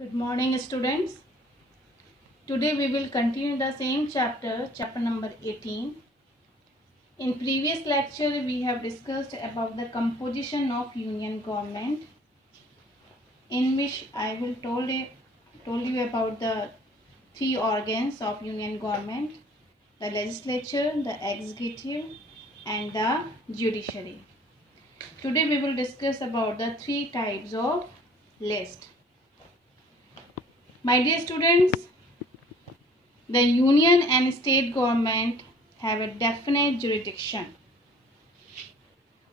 Good morning, students. Today we will continue the same chapter, chapter number 18. In previous lecture, we have discussed about the composition of union government, in which I will told you about the three organs of union government: the legislature, the executive, and the judiciary. Today we will discuss about the three types of list. My dear students, the union and state government have a definite jurisdiction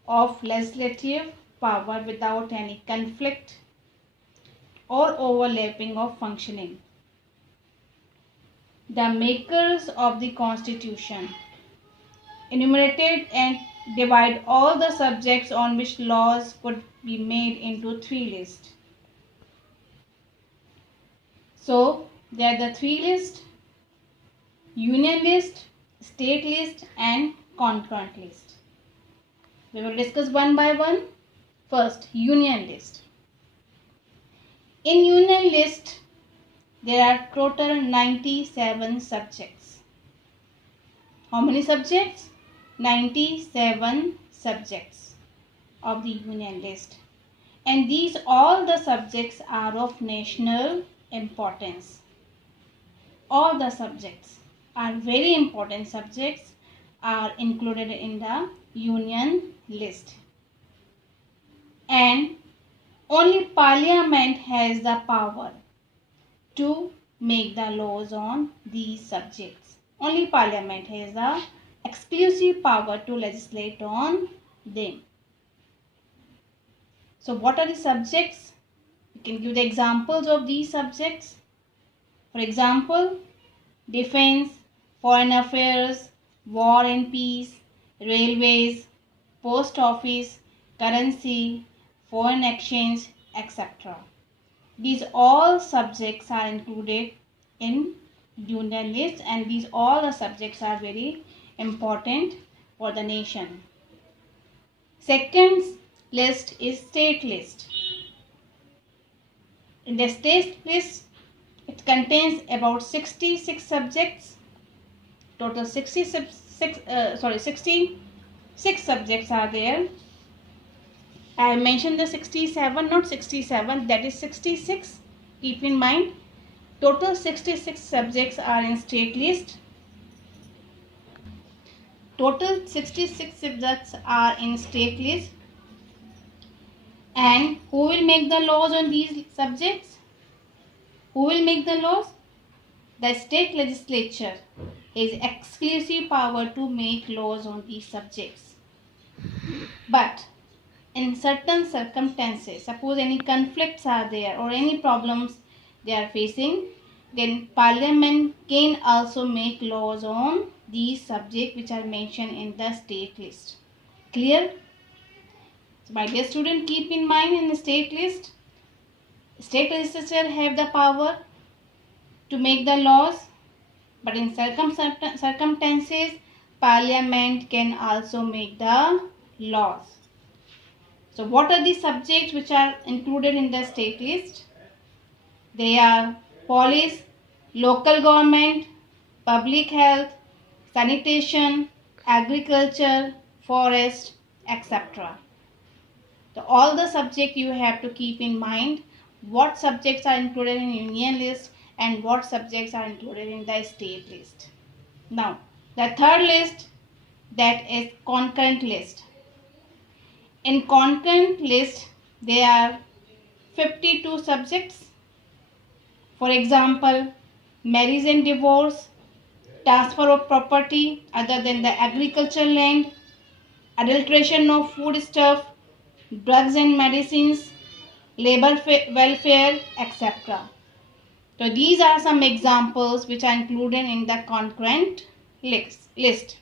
of legislative power without any conflict or overlapping of functioning. The makers of the Constitution enumerated and divide all the subjects on which laws could be made into three lists. So, there are the three lists: union list, state list, and concurrent list. We will discuss one by one. First, union list. In union list, there are total 97 subjects. How many subjects? 97 subjects of the union list. And these all the subjects are of national importance. All the subjects are very important subjects are included in the union list. And only Parliament has the power to make the laws on these subjects. Only Parliament has the exclusive power to legislate on them. So what are the subjects? You can give the examples of these subjects. For example, defense, foreign affairs, war and peace, railways, post office, currency, foreign exchange, etc. These all subjects are included in union list, and these all the subjects are very important for the nation. Second list is state list. In the state list, it contains about 66 subjects. Total 66 subjects are there. I have mentioned the 67, not 67, that is 66. Keep in mind, total 66 subjects are in state list. Total 66 subjects are in state list. And who will make the laws on these subjects? Who will make the laws? The state legislature has exclusive power to make laws on these subjects. But in certain circumstances, suppose any conflicts are there or any problems they are facing, then Parliament can also make laws on these subjects which are mentioned in the state list. Clear? So my dear student, keep in mind, in the state list, state legislature have the power to make the laws, but in circumstances, Parliament can also make the laws. So what are the subjects which are included in the state list? They are police, local government, public health, sanitation, agriculture, forest, etc. So all the subjects you have to keep in mind what subjects are included in union list and what subjects are included in the state list. Now, the third list, that is concurrent list. In concurrent list, there are 52 subjects. For example, marriage and divorce, transfer of property other than the agricultural land, adulteration of foodstuff, drugs and medicines, labor welfare, etc. So these are some examples which are included in the concurrent list.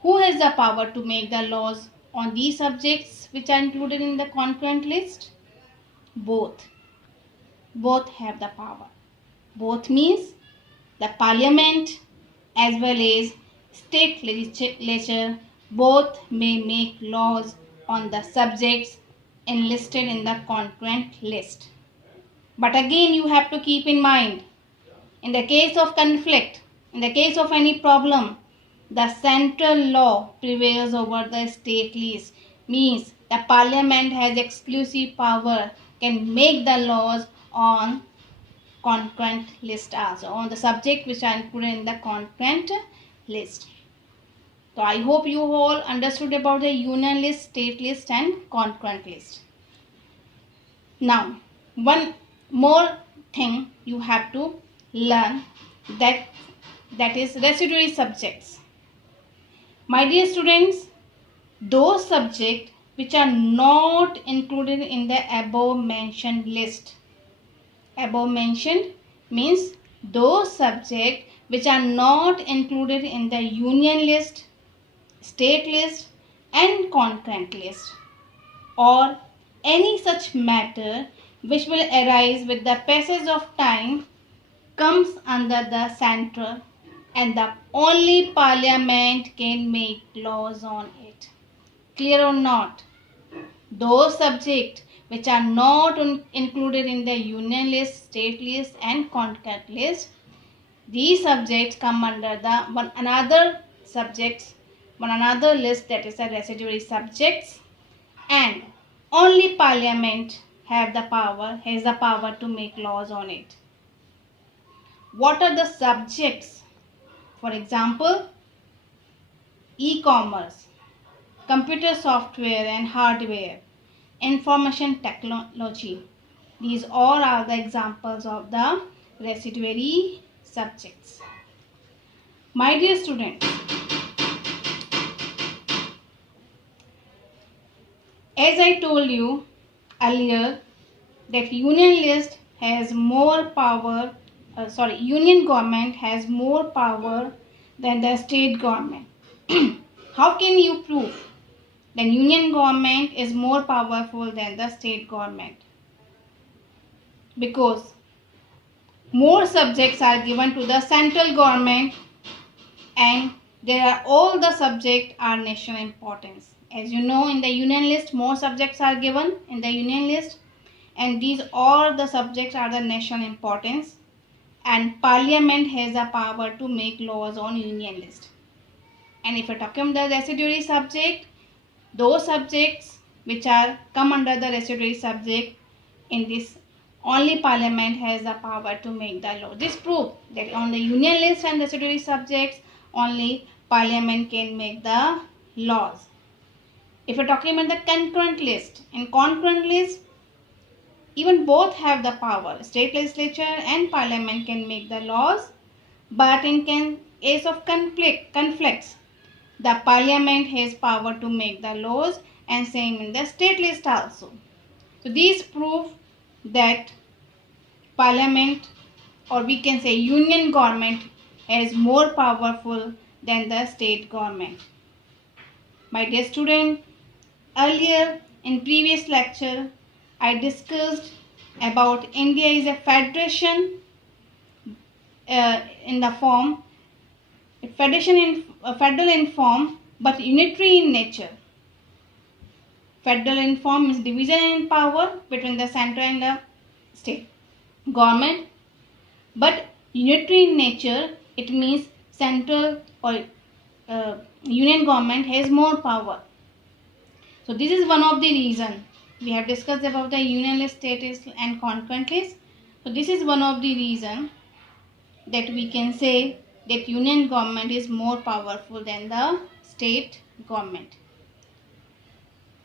Who has the power to make the laws on these subjects which are included in the concurrent list? Both. Both have the power. Both means the Parliament as well as state legislature both may make laws on the subjects enlisted in the concurrent list. But again, you have to keep in mind, in the case of conflict, in the case of any problem, the central law prevails over the state list. Means the parliament has exclusive power, can make the laws on concurrent list also, on the subject which are included in the concurrent list. So I hope you all understood about the union list, state list and concurrent list. Now, one more thing you have to learn, that is residuary subjects. My dear students, those subjects which are not included in the above mentioned list. Above mentioned means those subjects which are not included in the union list, state list and concurrent list, or any such matter which will arise with the passage of time, comes under the central, and the only parliament can make laws on it. Clear or not? Those subjects which are not included in the union list, state list and concurrent list, these subjects come under the another list, that is the residuary subjects, and only parliament has the power to make laws on it. What are the subjects? For example, e-commerce, computer software and hardware, information technology. These all are the examples of the residuary subjects. My dear students, as I told you earlier, that union government has more power than the state government. How can you prove that union government is more powerful than the state government? Because more subjects are given to the central government, and all the subjects are national importance. As you know, in the union list, more subjects are given in the union list, and these all the subjects are the national importance, and parliament has the power to make laws on union list. And if you're talking about the residuary subject, those subjects which are come under the residuary subject, in this only parliament has the power to make the law. This proves that on the union list and residuary subjects, only parliament can make the laws. If you're talking about the concurrent list, in concurrent list, even both have the power. State legislature and parliament can make the laws, but in case of conflicts, the parliament has power to make the laws, and same in the state list also. So these prove that parliament, or we can say union government, is more powerful than the state government. My dear student, earlier in previous lecture, I discussed about India is a federation in the form, federal in form, but unitary in nature. Federal in form is division in power between the central and the state government, but unitary in nature, it means central or union government has more power. So this is one of the reason we have discussed about the union list, state list and concurrent list. So this is one of the reason that we can say that union government is more powerful than the state government.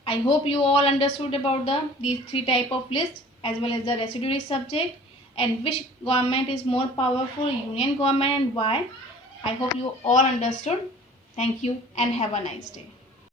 I hope you all understood about these three type of lists, as well as the residuary subject, and which government is more powerful, union government, and why. I hope you all understood. Thank you and have a nice day.